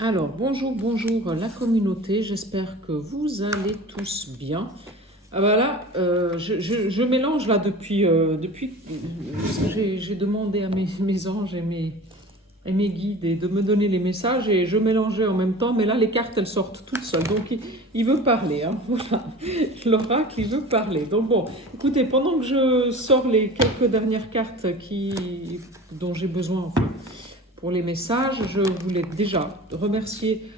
Alors, bonjour, bonjour la communauté, j'espère que vous allez tous bien. Ah bah là, je mélange là depuis parce que j'ai demandé à mes anges et mes guides de me donner les messages et je mélangeais en même temps, mais là les cartes elles sortent toutes seules, donc il veut parler, hein, voilà, l'oracle il veut parler. Donc bon, écoutez, pendant que je sors les quelques dernières cartes dont j'ai besoin, enfin, pour les messages, je voulais déjà remercier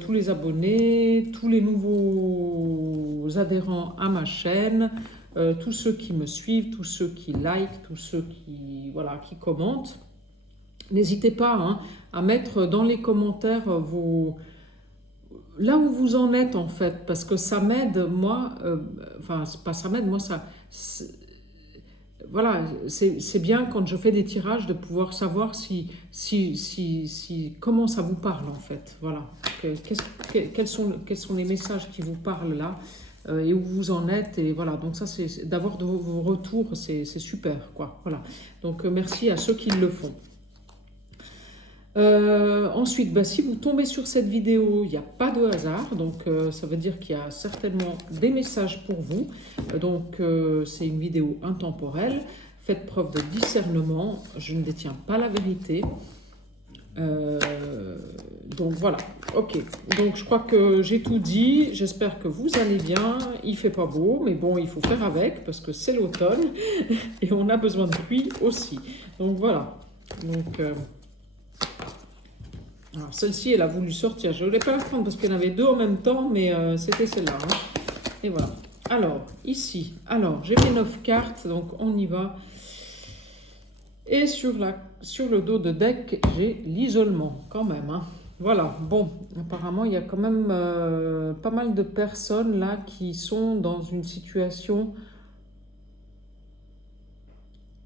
tous les abonnés, tous les nouveaux adhérents à ma chaîne, tous ceux qui me suivent, tous ceux qui likent, tous ceux voilà, qui commentent. N'hésitez pas hein, à mettre dans les commentaires là où vous en êtes en fait, parce que ça m'aide, moi, enfin, pas ça m'aide, moi, voilà, c'est bien quand je fais des tirages de pouvoir savoir comment ça vous parle en fait. Voilà. Quels sont les messages qui vous parlent là et où vous en êtes. Et voilà, donc ça, c'est d'avoir vos retours, c'est super quoi. Voilà. Donc merci à ceux qui le font. Ensuite, bah, si vous tombez sur cette vidéo, il n'y a pas de hasard, donc ça veut dire qu'il y a certainement des messages pour vous. C'est une vidéo intemporelle. Faites preuve de discernement, je ne détiens pas la vérité. Donc voilà, ok. Donc je crois que j'ai tout dit, j'espère que vous allez bien. Il fait pas beau, mais bon, il faut faire avec parce que c'est l'automne et on a besoin de pluie aussi. Donc voilà. Alors celle-ci, elle a voulu sortir. Je ne voulais pas la prendre parce qu'il y en avait deux en même temps, mais c'était celle-là. Hein. Et voilà. Alors, ici, j'ai mes 9 cartes, donc on y va. Et sur le dos de deck, j'ai l'isolement, quand même. Hein. Voilà, bon, apparemment, il y a quand même pas mal de personnes là qui sont dans une situation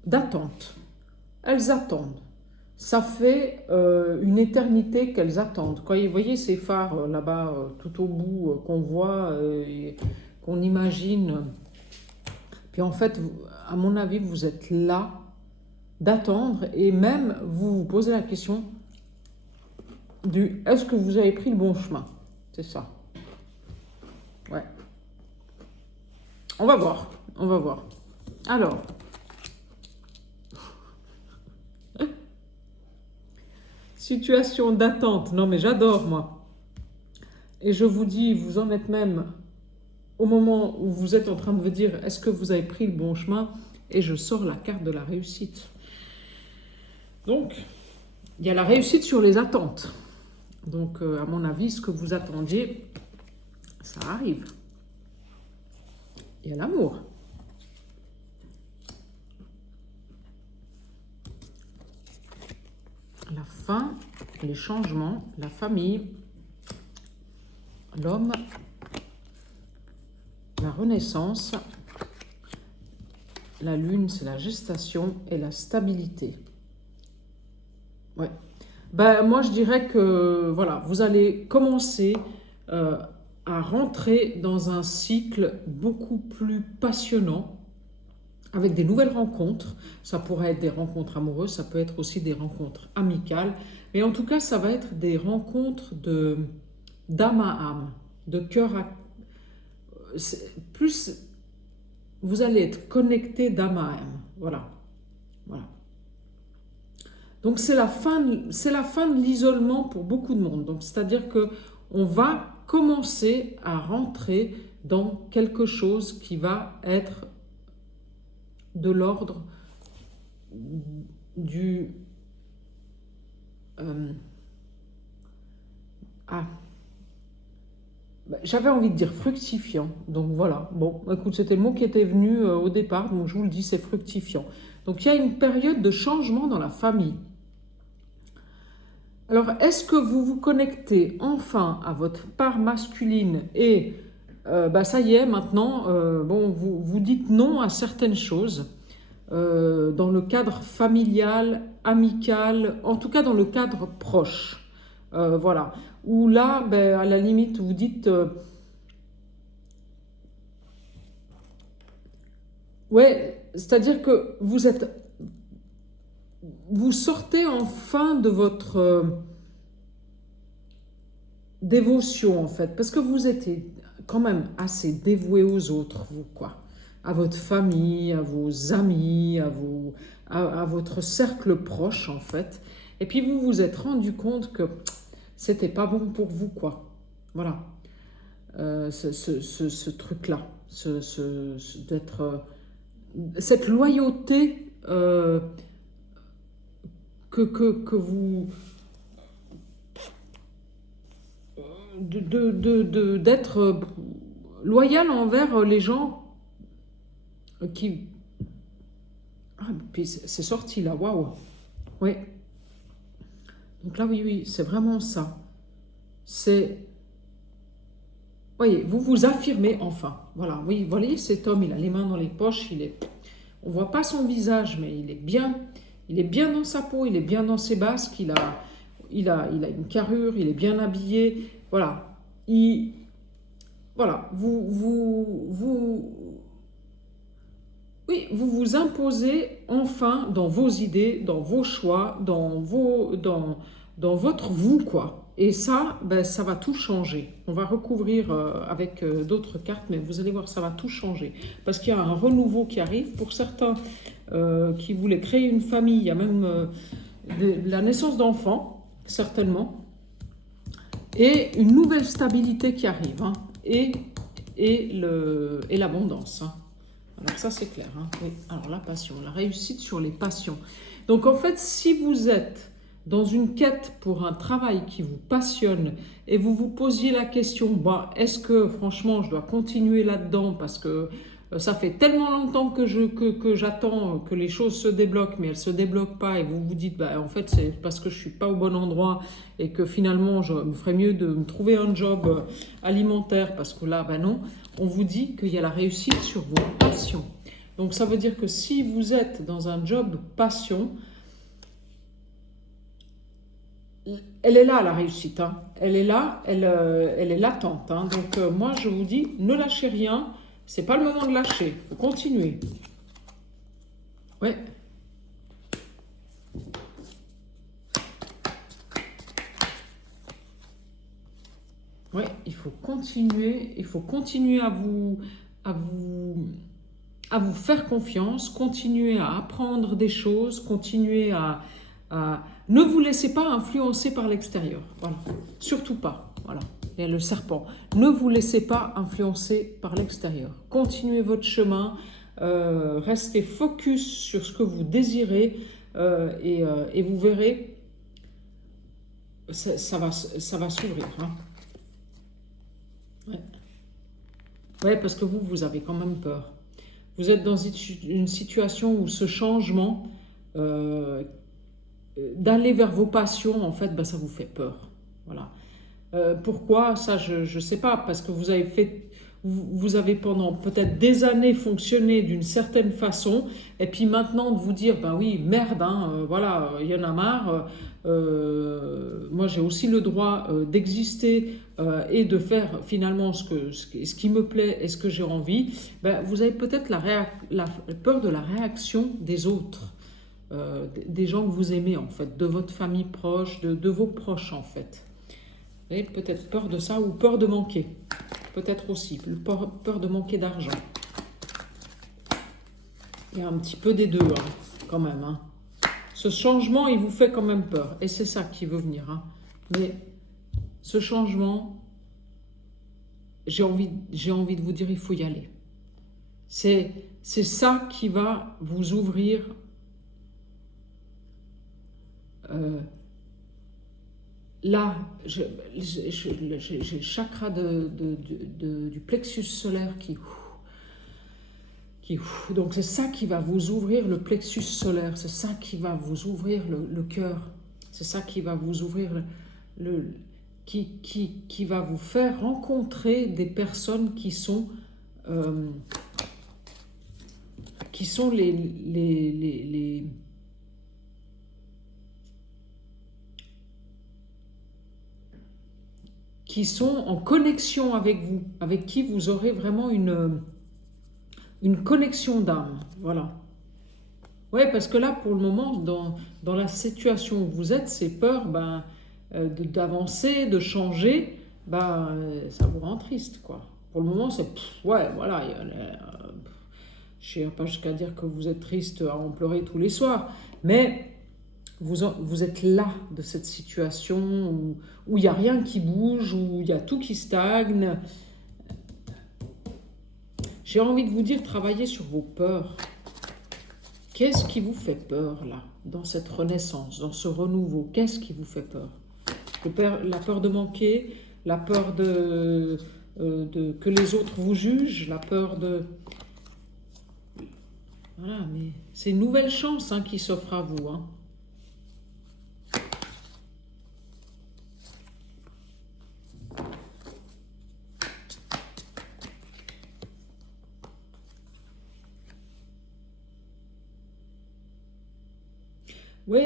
d'attente. Elles attendent. Ça fait une éternité qu'elles attendent. Quand vous voyez ces phares là-bas, tout au bout, qu'on voit et qu'on imagine. Puis en fait, à mon avis, vous êtes là d'attendre et même vous vous posez la question du est-ce que vous avez pris le bon chemin? C'est ça. Ouais. On va voir. On va voir. Alors. Situation d'attente. Non mais j'adore moi. Et je vous dis, vous en êtes même au moment où vous êtes en train de vous dire est-ce que vous avez pris le bon chemin? Et je sors la carte de la réussite. Donc, il y a la réussite sur les attentes. Donc, à mon avis, ce que vous attendiez, ça arrive. Il y a l'amour. La fin, les changements, la famille, l'homme, la renaissance, la lune, c'est la gestation et la stabilité. Ouais. Ben, moi, je dirais que voilà, vous allez commencer à rentrer dans un cycle beaucoup plus passionnant avec des nouvelles rencontres. Ça pourrait être des rencontres amoureuses, ça peut être aussi des rencontres amicales. Mais en tout cas, ça va être des rencontres d'âme à âme, de cœur à... Plus vous allez être connecté d'âme à âme. Voilà. Voilà. Donc c'est la fin de l'isolement pour beaucoup de monde. Donc c'est-à-dire que on va commencer à rentrer dans quelque chose qui va être de l'ordre du j'avais envie de dire fructifiant. Donc voilà. Bon, écoute, c'était le mot qui était venu au départ. Donc je vous le dis, c'est fructifiant. Donc il y a une période de changement dans la famille. Alors, est-ce que vous vous connectez enfin à votre part masculine et ça y est, maintenant, vous dites non à certaines choses dans le cadre familial, amical, en tout cas dans le cadre proche. Voilà. Où là, à la limite, vous dites ouais, c'est-à-dire que vous sortez enfin de votre dévotion en fait, parce que vous êtes quand même assez dévoué aux autres, vous quoi, à votre famille, à vos amis, à votre cercle proche en fait. Et puis vous vous êtes rendu compte que c'était pas bon pour vous quoi. Voilà. Ce truc-là, d'être cette loyauté que vous d'être loyal envers les gens qui puis c'est sorti là, waouh, oui. Donc là oui c'est vraiment ça, c'est voyez, vous vous affirmez enfin. Voilà, oui, vous voyez, cet homme, il a les mains dans les poches, on ne voit pas son visage, mais il est bien dans sa peau, il est bien dans ses basques, il a une carrure, il est bien habillé. Voilà, voilà, oui, vous vous imposez enfin dans vos idées, dans vos choix, dans votre vous, quoi. Et ça, ben, ça va tout changer. On va recouvrir avec d'autres cartes, mais vous allez voir, ça va tout changer. Parce qu'il y a un renouveau qui arrive. Pour certains qui voulaient créer une famille, il y a même la naissance d'enfants, certainement, et une nouvelle stabilité qui arrive, hein, et l'abondance. Hein. Alors ça, c'est clair. Hein. Oui. Alors la passion, la réussite sur les passions. Donc en fait, si vous êtes dans une quête pour un travail qui vous passionne et vous vous posiez la question, bah, est-ce que franchement je dois continuer là-dedans parce que ça fait tellement longtemps que j'attends que les choses se débloquent, mais elles ne se débloquent pas et vous vous dites, bah, en fait c'est parce que je ne suis pas au bon endroit et que finalement je me ferais mieux de me trouver un job alimentaire parce que là, bah non, on vous dit qu'il y a la réussite sur vos passions. Donc ça veut dire que si vous êtes dans un job passion, elle est là la réussite, hein. Elle est là, elle est latente. Hein. Donc moi je vous dis, ne lâchez rien, c'est pas le moment de lâcher, faut continuer. Ouais. Ouais, il faut continuer à vous faire confiance, continuer à apprendre des choses, continuer à ne vous laissez pas influencer par l'extérieur. Voilà. Surtout pas. Voilà. Il y a le serpent. Ne vous laissez pas influencer par l'extérieur. Continuez votre chemin. Restez focus sur ce que vous désirez et vous verrez, ça va s'ouvrir. Hein. Ouais. Ouais, parce que vous avez quand même peur. Vous êtes dans une situation où ce changement d'aller vers vos passions, en fait, ben, ça vous fait peur. Voilà. Pourquoi? Ça, je ne sais pas, parce que vous avez pendant peut-être des années fonctionné d'une certaine façon, et puis maintenant de vous dire, ben oui, merde, hein, voilà, il y en a marre, moi j'ai aussi le droit d'exister et de faire finalement ce qui me plaît et ce que j'ai envie, ben, vous avez peut-être la peur de la réaction des autres. Des gens que vous aimez en fait, de votre famille proche, de vos proches en fait. Vous avez peut-être peur de ça ou peur de manquer. Peut-être aussi, peur de manquer d'argent. Il y a un petit peu des deux hein, quand même. Hein. Ce changement, il vous fait quand même peur. Et c'est ça qui veut venir. Hein. Mais ce changement, j'ai envie de vous dire, il faut y aller. C'est ça qui va vous ouvrir là, j'ai le chakra du plexus solaire donc c'est ça qui va vous ouvrir le plexus solaire, c'est ça qui va vous ouvrir le cœur, c'est ça qui va vous ouvrir qui va vous faire rencontrer des personnes qui sont les qui sont en connexion avec vous, avec qui vous aurez vraiment une connexion d'âme. Voilà. Oui, parce que là, pour le moment, dans la situation où vous êtes, c'est peur d'avancer, de changer. ça vous rend triste, quoi. Pour le moment, c'est... ouais, voilà, je n'irai pas jusqu'à dire que vous êtes triste à en pleurer tous les soirs, mais vous êtes là de cette situation où il n'y a rien qui bouge, où il y a tout qui stagne. J'ai envie de vous dire, travaillez sur vos peurs. Qu'est-ce qui vous fait peur, là, dans cette renaissance, dans ce renouveau? Qu'est-ce qui vous fait peur? La peur de manquer, la peur que les autres vous jugent, la peur de... Voilà, mais c'est une nouvelle chance qui s'offre à vous. Oui,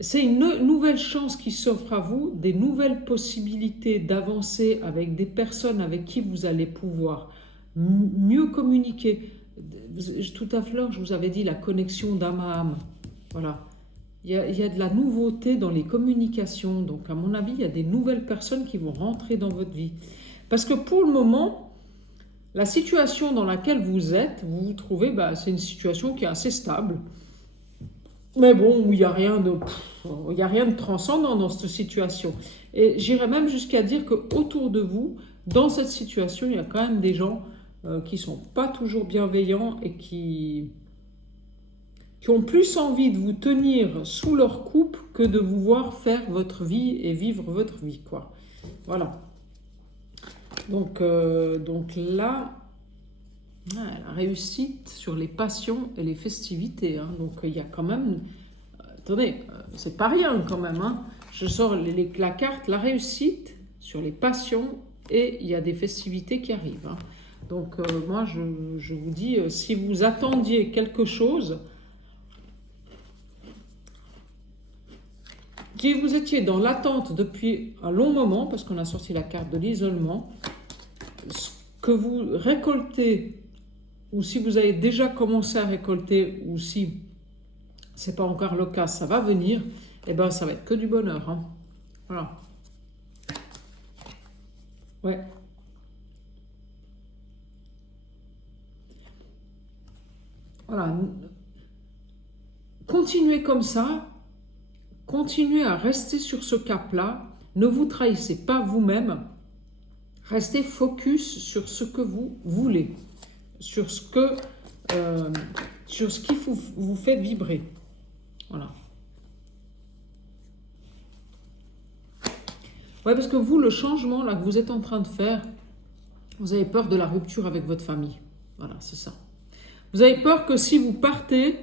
c'est une nouvelle chance qui s'offre à vous, des nouvelles possibilités d'avancer avec des personnes avec qui vous allez pouvoir mieux communiquer. Tout à l'heure, je vous avais dit la connexion d'âme à âme. Voilà. Il y a de la nouveauté dans les communications. Donc, à mon avis, il y a des nouvelles personnes qui vont rentrer dans votre vie. Parce que pour le moment, la situation dans laquelle vous vous trouvez, c'est une situation qui est assez stable. Mais bon, où il n'y a rien de transcendant dans cette situation. Et j'irais même jusqu'à dire qu'autour de vous, dans cette situation, il y a quand même des gens qui ne sont pas toujours bienveillants et qui ont plus envie de vous tenir sous leur coupe que de vous voir faire votre vie et vivre votre vie, quoi. Voilà. Donc là, la réussite sur les passions et les festivités. Donc il y a quand même... attendez, c'est pas rien quand même. Je sors la carte, la réussite sur les passions et il y a des festivités qui arrivent. Donc moi, je vous dis, si vous attendiez quelque chose, si vous étiez dans l'attente depuis un long moment, parce qu'on a sorti la carte de l'isolement, que vous récoltez, ou si vous avez déjà commencé à récolter, ou si ce n'est pas encore le cas, ça va venir, et bien ça va être que du bonheur. Voilà. Ouais. Voilà. Continuez comme ça, continuez à rester sur ce cap-là, ne vous trahissez pas vous-même, restez focus sur ce que vous voulez, sur ce qui vous fait vibrer. Voilà. Ouais, parce que vous, le changement là que vous êtes en train de faire, vous avez peur de la rupture avec votre famille. Voilà, c'est ça. Vous avez peur que si vous partez,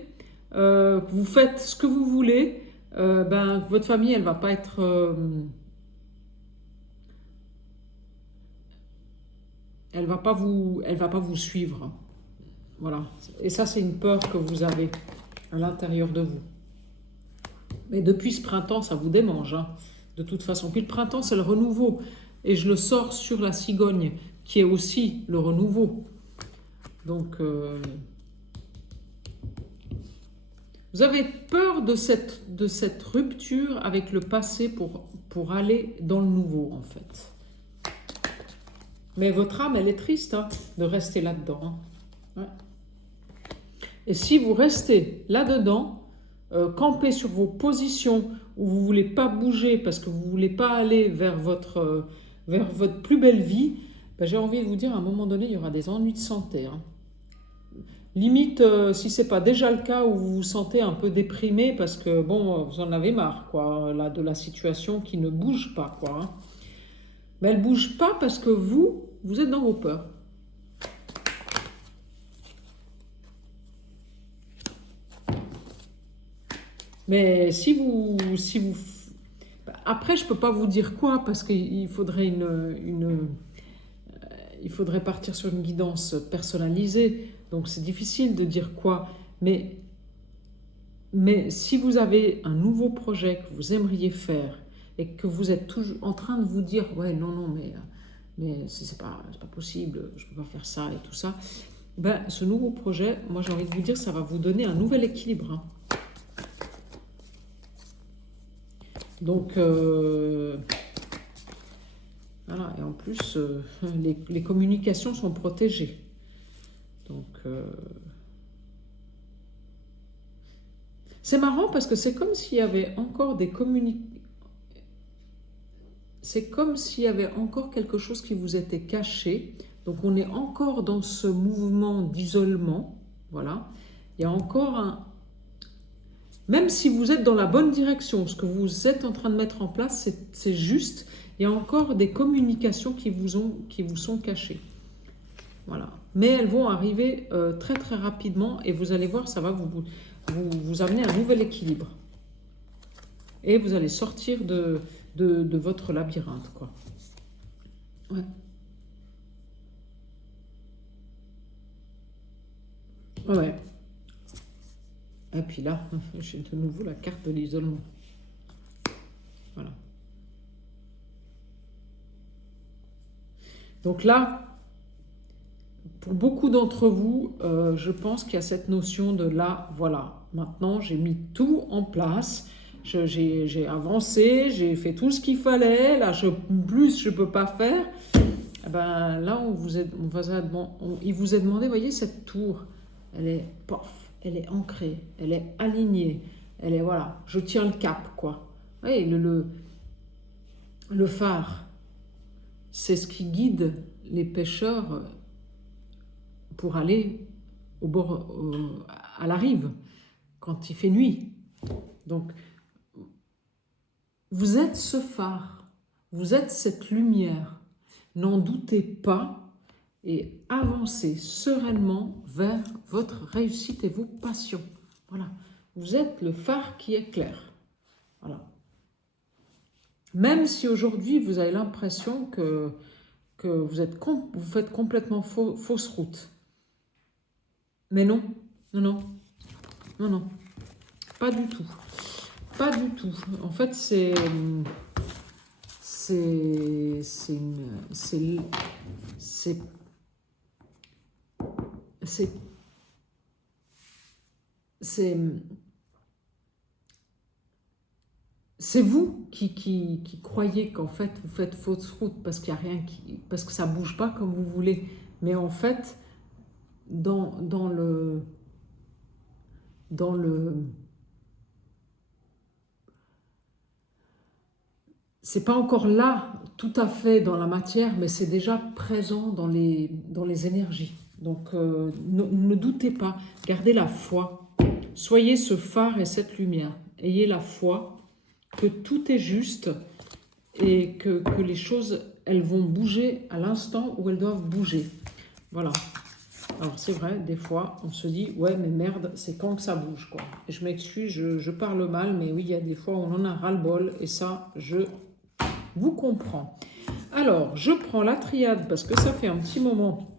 que vous faites ce que vous voulez, votre famille, elle va pas être... elle va pas vous suivre. Voilà. Et ça, c'est une peur que vous avez à l'intérieur de vous. Mais depuis ce printemps, ça vous démange, de toute façon. Puis le printemps, c'est le renouveau. Et je le sors sur la cigogne, qui est aussi le renouveau. Donc, vous avez peur de cette rupture avec le passé pour aller dans le nouveau, en fait. Mais votre âme, elle est triste de rester là-dedans. Ouais. Et si vous restez là-dedans, campez sur vos positions où vous ne voulez pas bouger parce que vous ne voulez pas aller vers votre plus belle vie, j'ai envie de vous dire, à un moment donné, il y aura des ennuis de santé. Limite, si ce n'est pas déjà le cas où vous vous sentez un peu déprimé parce que, bon, vous en avez marre, quoi, là, de la situation qui ne bouge pas, quoi. Mais elle ne bouge pas parce que vous êtes dans vos peurs. Mais si vous... Après, je ne peux pas vous dire quoi, parce qu'il faudrait il faudrait partir sur une guidance personnalisée. Donc, c'est difficile de dire quoi. Mais si vous avez un nouveau projet que vous aimeriez faire et que vous êtes toujours en train de vous dire « Ouais, non, mais c'est pas possible, je ne peux pas faire ça et tout ça », ce nouveau projet, moi, j'ai envie de vous dire, ça va vous donner un nouvel équilibre. Donc, voilà, plus, les communications sont protégées. Donc, c'est marrant parce que c'est comme s'il y avait encore des c'est comme s'il y avait encore quelque chose qui vous était caché. Donc, on est encore dans ce mouvement d'isolement. Voilà. Il y a encore un... Même si vous êtes dans la bonne direction, ce que vous êtes en train de mettre en place, c'est juste. Il y a encore des communications qui vous sont cachées. Voilà. Mais elles vont arriver très très rapidement et vous allez voir, ça va vous amener un nouvel équilibre. Et vous allez sortir de votre labyrinthe, quoi. Ouais. Ouais. Et puis là, j'ai de nouveau la carte de l'isolement. Voilà. Donc là, pour beaucoup d'entre vous, je pense qu'il y a cette notion de là, voilà, maintenant j'ai mis tout en place, j'ai avancé, j'ai fait tout ce qu'il fallait, là plus je ne peux pas faire. Eh ben, là, il vous est demandé, voyez cette tour, elle est elle est ancrée, elle est alignée, elle est, voilà, je tiens le cap, quoi. Vous voyez, le phare, c'est ce qui guide les pêcheurs pour aller au bord, à la rive, quand il fait nuit. Donc, vous êtes ce phare, vous êtes cette lumière. N'en doutez pas et avancez sereinement vers votre réussite et vos passions. Voilà, vous êtes le phare qui éclaire. Voilà. Même si aujourd'hui vous avez l'impression que vous faites complètement fausse route. Mais non, non, non, non, non, pas du tout, pas du tout. En fait, c'est vous qui croyez qu'en fait vous faites fausse route parce qu'il y a rien parce que ça bouge pas comme vous voulez. Mais en fait, dans le c'est pas encore là tout à fait dans la matière, mais c'est déjà présent dans les énergies. Donc ne doutez pas, gardez la foi, soyez ce phare et cette lumière, ayez la foi que tout est juste et que les choses, elles vont bouger à l'instant où elles doivent bouger. Voilà. Alors c'est vrai, des fois, on se dit, ouais, mais merde, c'est quand que ça bouge, quoi. Et je m'excuse, je parle mal, mais oui, il y a des fois où on en a ras-le-bol, et ça, je vous comprends. Alors, je prends la triade, parce que ça fait un petit moment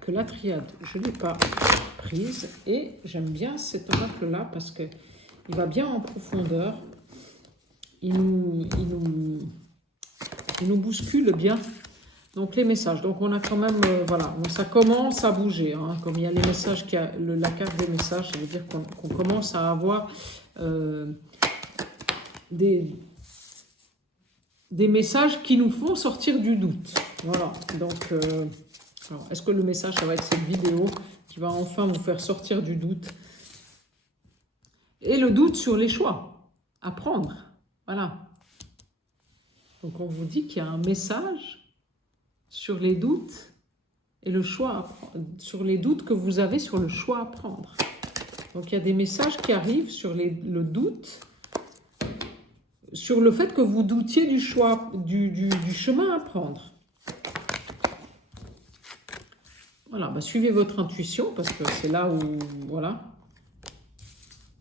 que la triade, je ne l'ai pas prise, et j'aime bien cet oracle-là, parce qu'il va bien en profondeur. Il nous bouscule bien. Donc les messages, donc on a quand même, voilà, donc ça commence à bouger, hein, comme il y a les messages, la carte des messages, ça veut dire qu'on commence à avoir des messages qui nous font sortir du doute. Voilà, donc, est-ce que le message, ça va être cette vidéo qui va enfin vous faire sortir du doute? Et le doute sur les choix à prendre, voilà. Donc on vous dit qu'il y a un message sur les doutes et le choix sur les doutes que vous avez sur le choix à prendre. Donc il y a des messages qui arrivent sur le doute, sur le fait que vous doutiez du choix, du chemin à prendre. Voilà, bah suivez votre intuition parce que c'est là où, voilà.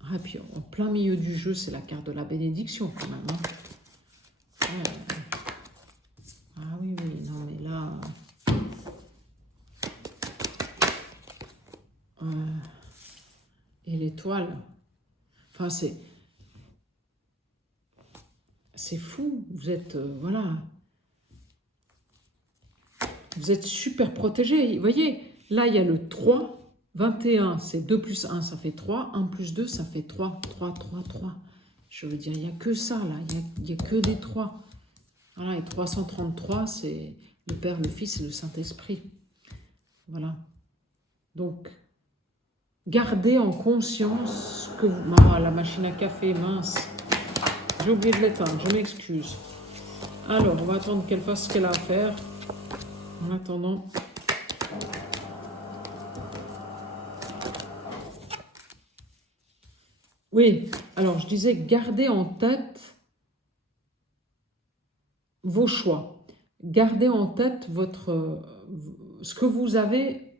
Ah, et puis en plein milieu du jeu, c'est la carte de la bénédiction quand même. Hein. Ouais. Ah oui, oui, non mais là... et l'étoile, enfin c'est fou, vous êtes, voilà, vous êtes super protégé. Vous voyez, là il y a le 3, 21, c'est 2 plus 1, ça fait 3, 1 plus 2, ça fait 3, 3, 3, 3. Je veux dire, il n'y a que ça là, il n'y a que des 3. Voilà, et 333, c'est le Père, le Fils et le Saint-Esprit. Voilà. Donc, gardez en conscience que vous... Ah, la machine à café, mince. J'ai oublié de l'éteindre, je m'excuse. Alors, on va attendre qu'elle fasse ce qu'elle a à faire. En attendant... Oui, alors je disais, gardez en tête vos choix. Gardez en tête ce que vous avez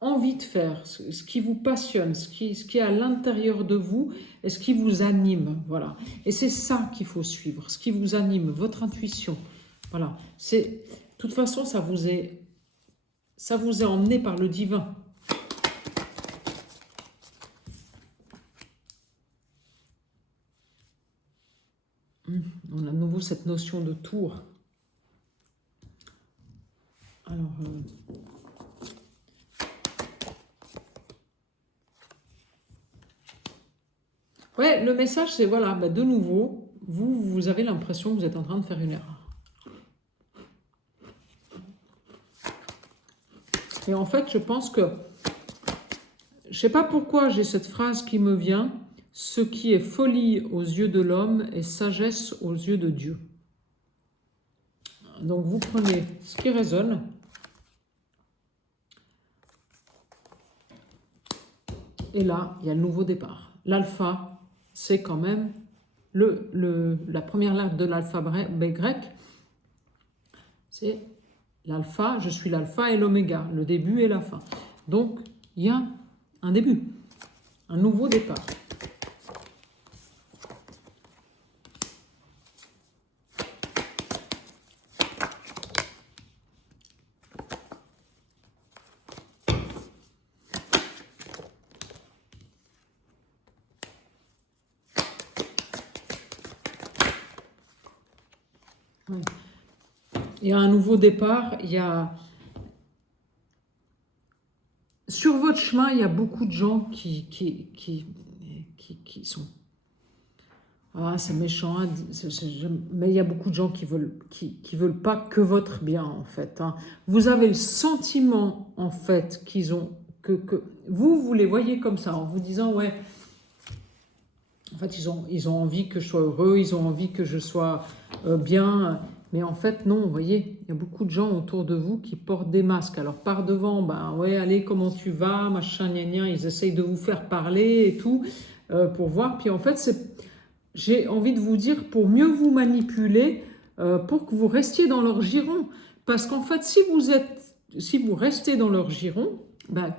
envie de faire, ce qui vous passionne, ce qui est à l'intérieur de vous et ce qui vous anime. Voilà. Et c'est ça qu'il faut suivre, ce qui vous anime, votre intuition. Voilà. De toute façon, ça vous est emmené par le divin. On a à nouveau cette notion de tour. Alors, ouais, le message, c'est voilà, bah, de nouveau, vous avez l'impression que vous êtes en train de faire une erreur. Et en fait, je pense que, je ne sais pas pourquoi j'ai cette phrase qui me vient, ce qui est folie aux yeux de l'homme est sagesse aux yeux de Dieu. Donc vous prenez ce qui résonne. Et là, il y a le nouveau départ. L'alpha, c'est quand même la première lettre de l'alphabet grec. C'est l'alpha, je suis l'alpha et l'oméga, le début et la fin. Donc, il y a un début, un nouveau départ. Il y a un nouveau départ, il y a... Sur votre chemin, il y a beaucoup de gens qui sont... Ah, c'est méchant, hein, mais il y a beaucoup de gens qui veulent pas que votre bien, en fait. Hein. Vous avez le sentiment, en fait, qu'ils ont... que vous les voyez comme ça, en vous disant, ouais... En fait, ils ont envie que je sois heureux, ils ont envie que je sois bien... Mais en fait, non, vous voyez, il y a beaucoup de gens autour de vous qui portent des masques. Alors, par devant, ben ouais, allez, comment tu vas, machin, gna gna, ils essayent de vous faire parler et tout, pour voir. Puis en fait, j'ai envie de vous dire, pour mieux vous manipuler, pour que vous restiez dans leur giron. Parce qu'en fait, si vous restez dans leur giron, ben,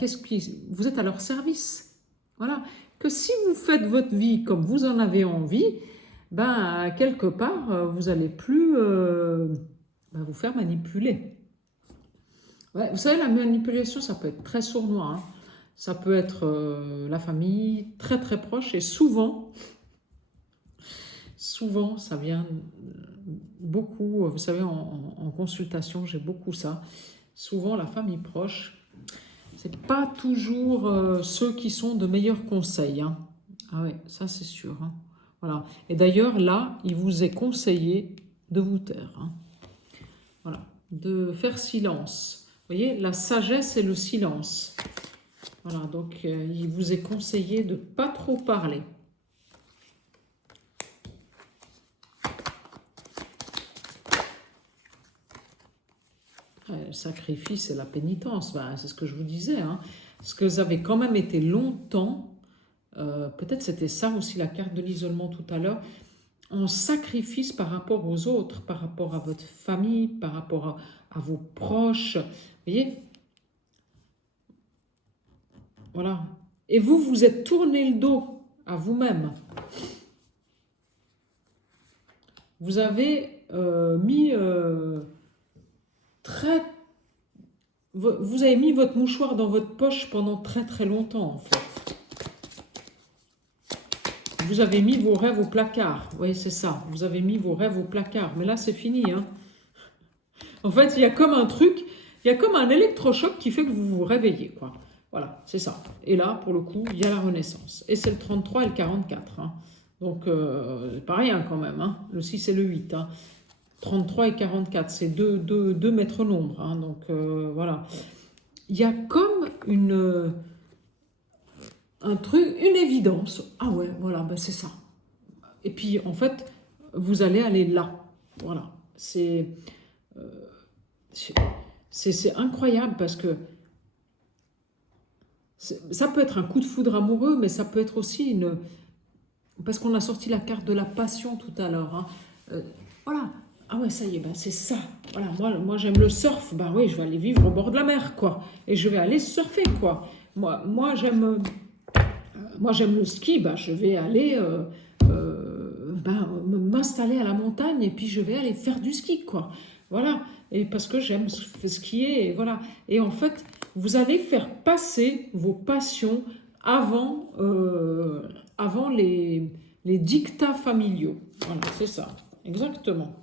vous êtes à leur service. Voilà. Que si vous faites votre vie comme vous en avez envie, ben, quelque part, vous n'allez plus vous faire manipuler. Ouais, vous savez, la manipulation, ça peut être très sournois. Hein. Ça peut être la famille, très très proche. Et souvent, ça vient beaucoup, vous savez, en consultation, j'ai beaucoup ça. Souvent, la famille proche, c'est pas toujours ceux qui sont de meilleurs conseils. Hein. Ah ouais, ça c'est sûr. Hein. Voilà. Et d'ailleurs, là, il vous est conseillé de vous taire. Hein. Voilà. De faire silence. Vous voyez, la sagesse et le silence. Voilà, donc il vous est conseillé de ne pas trop parler. Le sacrifice et la pénitence, ben, c'est ce que je vous disais. Hein. Parce que vous avez quand même été longtemps... peut-être c'était ça aussi la carte de l'isolement tout à l'heure, en sacrifice par rapport aux autres, par rapport à votre famille, par rapport à vos proches. Vous voyez? Voilà. Et vous êtes tourné le dos à vous-même. Vous avez mis vous avez mis votre mouchoir dans votre poche pendant très très longtemps en fait. Vous avez mis vos rêves au placard. Oui, c'est ça. Vous avez mis vos rêves au placard. Mais là, c'est fini. Hein. En fait, il y a comme un truc, il y a comme un électrochoc qui fait que vous vous réveillez. Quoi. Voilà, c'est ça. Et là, pour le coup, il y a la renaissance. Et c'est le 33 et le 44. Hein. Donc, pas rien quand même. Hein. Le 6 et le 8. Hein. 33 et 44, c'est deux maîtres nombres. Hein, donc voilà. Il y a comme un truc, une évidence. Ah ouais, voilà, ben c'est ça. Et puis en fait, vous allez aller là. Voilà. C'est incroyable parce que ça peut être un coup de foudre amoureux, mais ça peut être aussi une... Parce qu'on a sorti la carte de la passion tout à l'heure. Hein. Voilà. Ah ouais, ça y est, ben c'est ça. Voilà, moi j'aime le surf. Ben oui, je vais aller vivre au bord de la mer, quoi. Et je vais aller surfer, quoi. Moi j'aime le ski. Ben, je vais aller m'installer à la montagne et puis je vais aller faire du ski, quoi. Voilà. Et parce que j'aime skier, et voilà. Et en fait, vous allez faire passer vos passions avant les dictats familiaux. Voilà, c'est ça. Exactement.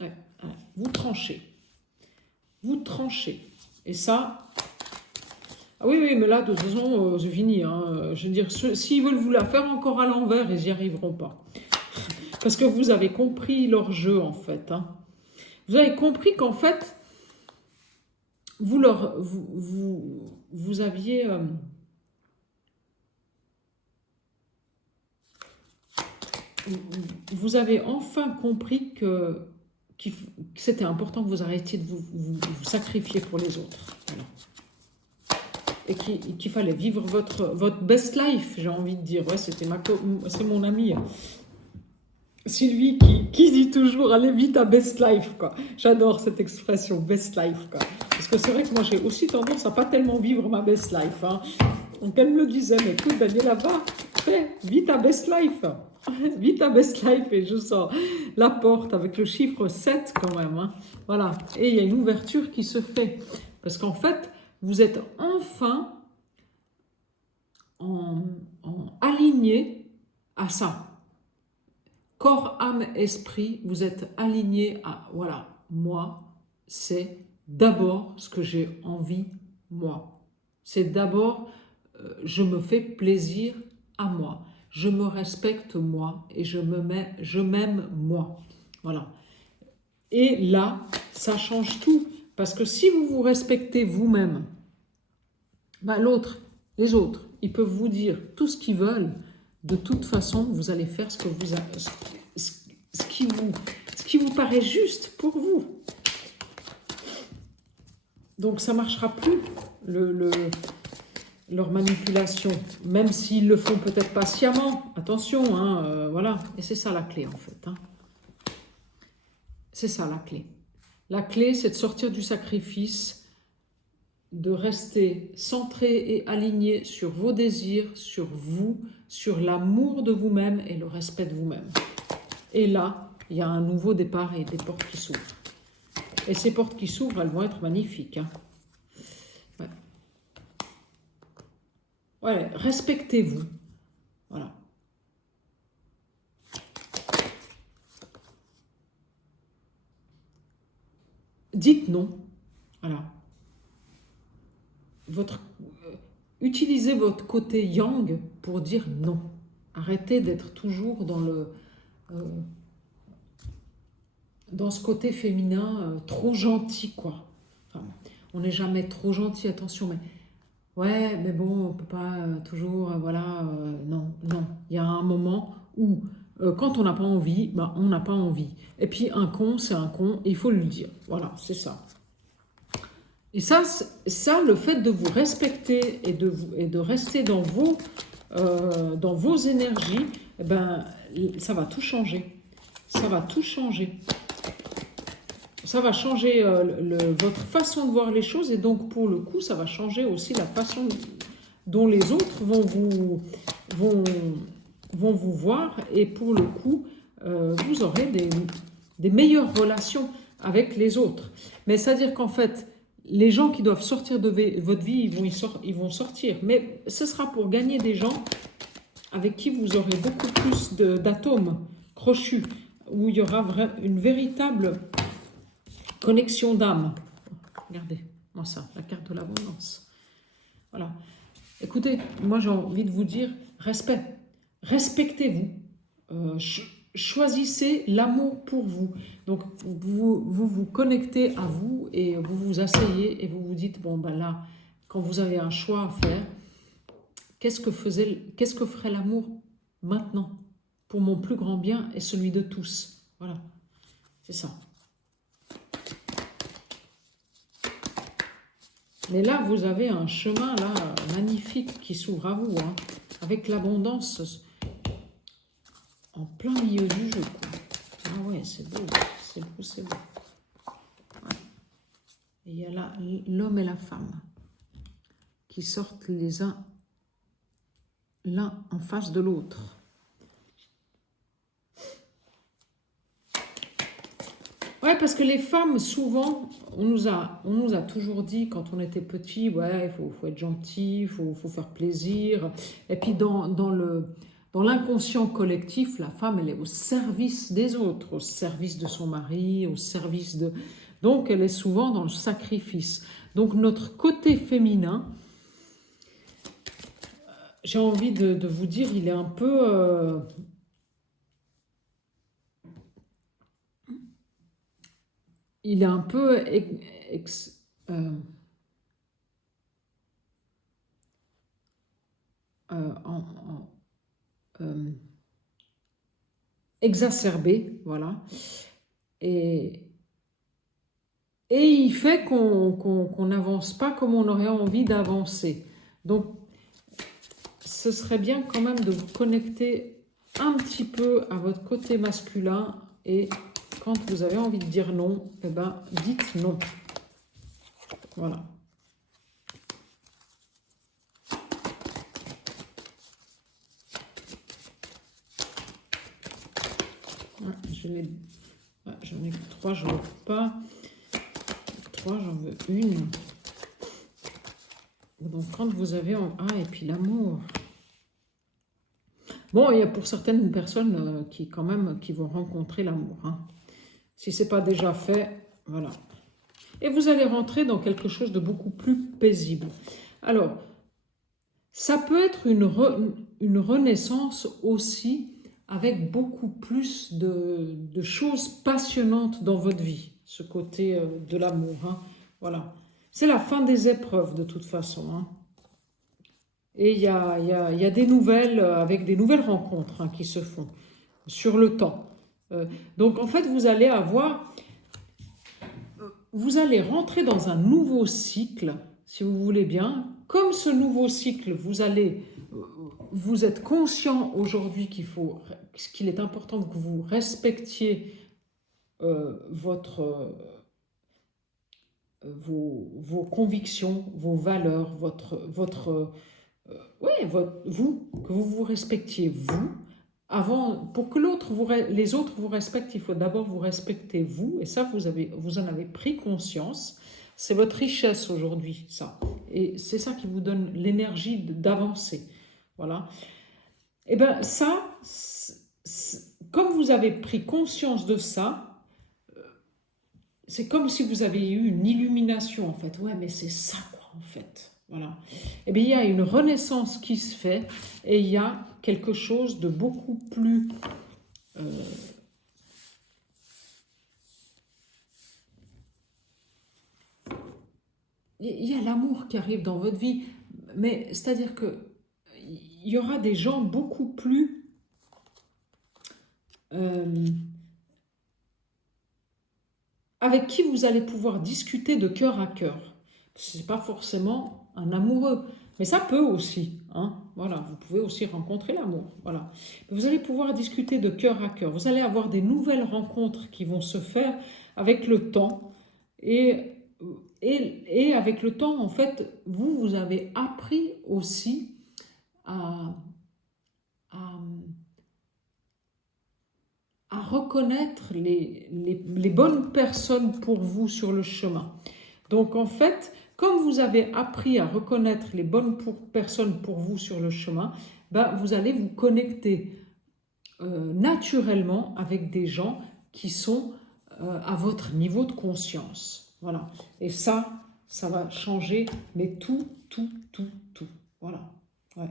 Ouais, ouais. Vous tranchez. Vous tranchez. Et ça... Ah oui, mais là, de toute façon, c'est fini. Hein. Je veux dire, s'ils veulent vous la faire encore à l'envers, ils n'y arriveront pas. Parce que vous avez compris leur jeu, en fait. Hein. Vous avez compris qu'en fait, vous aviez... vous avez enfin compris que c'était important que vous arrêtiez de vous sacrifier pour les autres. Voilà. Et qu'il fallait vivre votre best life, j'ai envie de dire. Ouais, c'est mon amie Sylvie qui dit toujours « Allez vite à best life ». J'adore cette expression « best life ». Parce que c'est vrai que moi, j'ai aussi tendance à pas tellement vivre ma best life. Hein. Donc elle me le disait « Mais écoute, Daniela, va, fais vite à best life ». Vite à best life, et je sors la porte avec le chiffre 7 quand même. Hein. Voilà, et il y a une ouverture qui se fait. Parce qu'en fait, vous êtes enfin aligné à ça. Corps, âme, esprit, vous êtes aligné à, voilà, moi, c'est d'abord ce que j'ai envie, moi. C'est d'abord, je me fais plaisir à moi. Je me respecte moi et je m'aime moi. Voilà. Et là, ça change tout. Parce que si vous vous respectez vous-même, ben les autres, ils peuvent vous dire tout ce qu'ils veulent. De toute façon, vous allez faire ce qui vous paraît juste pour vous. Donc ça ne marchera plus, leur manipulation, même s'ils le font peut-être patiemment. Attention, hein, voilà. Et c'est ça la clé, en fait. Hein. C'est ça la clé. La clé, c'est de sortir du sacrifice, de rester centré et aligné sur vos désirs, sur vous, sur l'amour de vous-même et le respect de vous-même. Et là, il y a un nouveau départ et des portes qui s'ouvrent. Et ces portes qui s'ouvrent, elles vont être magnifiques. Hein. Ouais. Ouais, respectez-vous. Voilà. Dites non. Voilà. Utilisez votre côté yang pour dire non. Arrêtez d'être toujours dans ce côté féminin trop gentil, quoi. Enfin, on n'est jamais trop gentil, attention, mais ouais, mais bon, on peut pas toujours, non. Il y a un moment où, quand on n'a pas envie, on n'a pas envie. Et puis un con, c'est un con, et il faut le dire. Voilà, c'est ça. Et ça, le fait de vous respecter et de rester dans vos énergies, ça va tout changer. Ça va tout changer. Ça va changer votre façon de voir les choses, et donc pour le coup, ça va changer aussi la façon dont les autres vont vous voir, et pour le coup, vous aurez des meilleures relations avec les autres. Mais c'est-à-dire qu'en fait, les gens qui doivent sortir de votre vie, ils vont sortir. Mais ce sera pour gagner des gens avec qui vous aurez beaucoup plus d'atomes crochus, où il y aura une véritable connexion d'âme. Regardez, moi ça, la carte de l'abondance. Voilà. Écoutez, moi j'ai envie de vous dire respect. Respectez-vous. choisissez l'amour pour vous. Donc, vous connectez à vous et vous vous asseyez et vous vous dites, bon, ben là, quand vous avez un choix à faire, qu'est-ce que ferait l'amour maintenant pour mon plus grand bien et celui de tous? Voilà, c'est ça. Mais là, vous avez un chemin là magnifique qui s'ouvre à vous, hein, avec l'abondance en plein milieu du jeu, quoi. Ah ouais, c'est beau, c'est beau, c'est beau. Ouais. Et il y a là l'homme et la femme qui sortent les uns l'un en face de l'autre. Ouais, parce que les femmes, souvent, on nous a toujours dit quand on était petit, ouais, il faut être gentil, il faut faire plaisir. Et puis dans l'inconscient collectif, la femme, elle est au service des autres, au service de son mari, au service de... Donc, elle est souvent dans le sacrifice. Donc, notre côté féminin, j'ai envie de vous dire, il est un peu... il est un peu exacerbé, voilà. Et il fait qu'on n'avance pas comme on aurait envie d'avancer. Donc, ce serait bien quand même de vous connecter un petit peu à votre côté masculin et quand vous avez envie de dire non, eh ben, dites non. Voilà. Ouais, j'en ai que 3, je ne veux pas. 3, j'en veux une. Donc, quand vous avez... Ah, et puis l'amour. Bon, il y a pour certaines personnes qui, quand même, qui vont rencontrer l'amour. Hein. Si ce n'est pas déjà fait, voilà. Et vous allez rentrer dans quelque chose de beaucoup plus paisible. Alors, ça peut être une renaissance aussi avec beaucoup plus de choses passionnantes dans votre vie, ce côté de l'amour. Hein. Voilà. C'est la fin des épreuves de toute façon. Hein. Et il y a des nouvelles, avec des nouvelles rencontres hein, qui se font sur le temps. Donc en fait, vous allez rentrer dans un nouveau cycle, si vous voulez bien. Comme ce nouveau cycle, vous êtes conscient aujourd'hui qu'il est important que vous respectiez vos convictions, vos valeurs, que vous vous respectiez vous. Pour que les autres vous respectent, il faut d'abord vous respecter vous. Et ça, vous en avez pris conscience. C'est votre richesse aujourd'hui, ça. Et c'est ça qui vous donne l'énergie d'avancer. Voilà. Et bien ça, comme vous avez pris conscience de ça, c'est comme si vous avez eu une illumination, en fait. Ouais, mais c'est ça, quoi, en fait. Voilà. Eh bien, il y a une renaissance qui se fait et il y a quelque chose de beaucoup plus... il y a l'amour qui arrive dans votre vie, mais c'est-à-dire que il y aura des gens beaucoup plus... avec qui vous allez pouvoir discuter de cœur à cœur. Ce n'est pas forcément un amoureux, mais ça peut aussi. Hein, voilà, vous pouvez aussi rencontrer l'amour. Voilà. Vous allez pouvoir discuter de cœur à cœur. Vous allez avoir des nouvelles rencontres qui vont se faire avec le temps. Et avec le temps, en fait, vous avez appris aussi à reconnaître les bonnes personnes pour vous sur le chemin. Donc en fait, comme vous avez appris à reconnaître les bonnes personnes pour vous sur le chemin, ben, vous allez vous connecter naturellement avec des gens qui sont à votre niveau de conscience. Voilà. Et ça va changer, mais tout. Voilà. Ouais.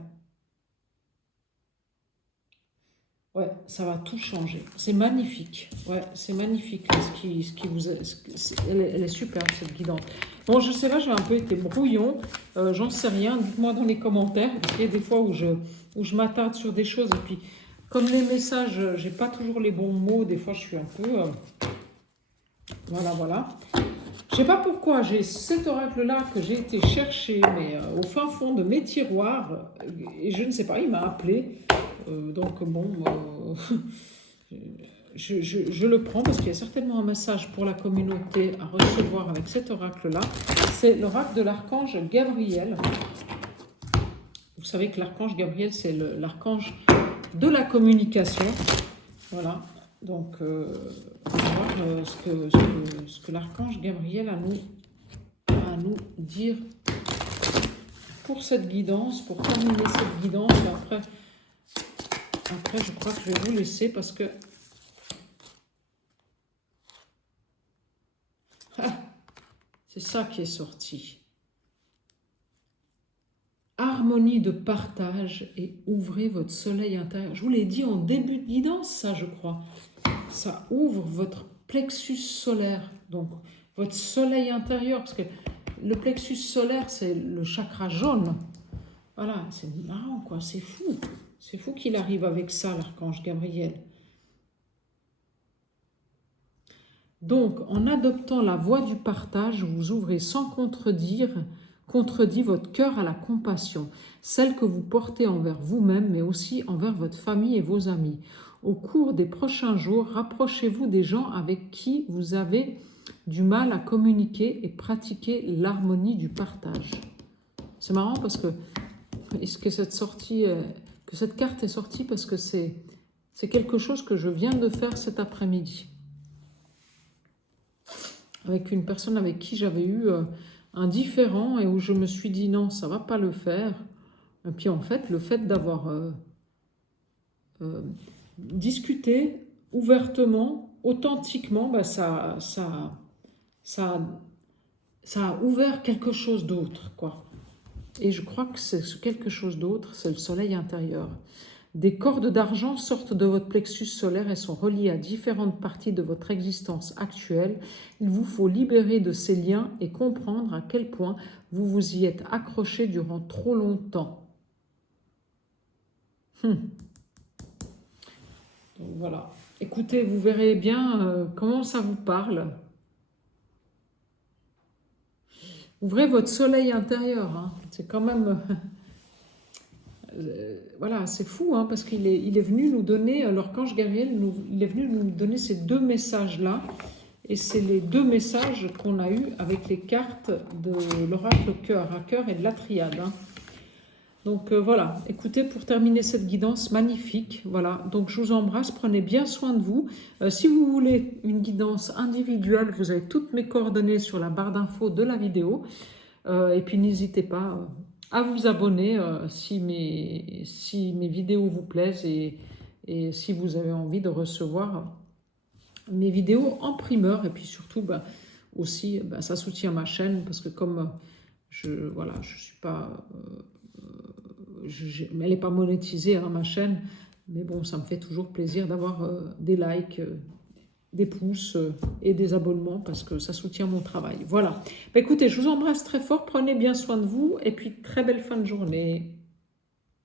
Ouais, ça va tout changer. C'est magnifique. Ouais, c'est magnifique. Ce qui vous elle est superbe, cette guidance. Bon, je sais pas, j'ai un peu été brouillon. J'en sais rien. Dites-moi dans les commentaires. Parce qu'il y a des fois où je m'attarde sur des choses. Et puis, comme les messages, j'ai pas toujours les bons mots. Des fois, je suis un peu... voilà, voilà. Je sais pas pourquoi j'ai cet oracle-là que j'ai été chercher, mais au fin fond de mes tiroirs. Et je ne sais pas, il m'a appelé. Donc bon, je le prends parce qu'il y a certainement un message pour la communauté à recevoir avec cet oracle-là. C'est l'oracle de l'archange Gabriel. Vous savez que l'archange Gabriel, c'est l'archange de la communication. Voilà, donc on va voir ce que l'archange Gabriel a à nous dire pour cette guidance, pour terminer cette guidance. Et après, je crois que je vais vous laisser parce que... Ah, c'est ça qui est sorti. Harmonie de partage et ouvrez votre soleil intérieur. Je vous l'ai dit en début de guidance, ça, je crois. Ça ouvre votre plexus solaire, donc votre soleil intérieur, parce que le plexus solaire, c'est le chakra jaune. Voilà, c'est marrant, quoi, c'est fou. C'est fou qu'il arrive avec ça, l'archange Gabriel. Donc, en adoptant la voie du partage, vous ouvrez sans contredit votre cœur à la compassion, celle que vous portez envers vous-même, mais aussi envers votre famille et vos amis. Au cours des prochains jours, rapprochez-vous des gens avec qui vous avez du mal à communiquer et pratiquer l'harmonie du partage. C'est marrant parce que cette carte est sortie parce que c'est quelque chose que je viens de faire cet après-midi. Avec une personne avec qui j'avais eu un différend et où je me suis dit non, ça ne va pas le faire. Et puis en fait, le fait d'avoir discuté ouvertement, authentiquement, bah, ça a ouvert quelque chose d'autre, quoi. Et je crois que c'est quelque chose d'autre, c'est le soleil intérieur. Des cordes d'argent sortent de votre plexus solaire et sont reliées à différentes parties de votre existence actuelle. Il vous faut libérer de ces liens et comprendre à quel point vous vous y êtes accroché durant trop longtemps. Donc voilà. Écoutez, vous verrez bien comment ça vous parle. Ouvrez votre soleil intérieur. Hein. C'est quand même... voilà, c'est fou, hein, parce qu'il est venu nous donner, l'archange Gabriel, il est venu nous donner ces deux messages-là. Et c'est les deux messages qu'on a eus avec les cartes de l'oracle cœur à cœur et de la triade. Hein. Donc voilà, écoutez, pour terminer cette guidance magnifique, voilà, donc je vous embrasse, prenez bien soin de vous. Si vous voulez une guidance individuelle, vous avez toutes mes coordonnées sur la barre d'infos de la vidéo. Et puis n'hésitez pas à vous abonner si mes vidéos vous plaisent et si vous avez envie de recevoir mes vidéos en primeur. Et puis surtout, aussi, ça soutient ma chaîne parce que comme je suis pas... elle n'est pas monétisée, hein, ma chaîne, mais bon, ça me fait toujours plaisir d'avoir des likes, des pouces et des abonnements parce que ça soutient mon travail. Voilà. Écoutez, je vous embrasse très fort, prenez bien soin de vous et puis très belle fin de journée.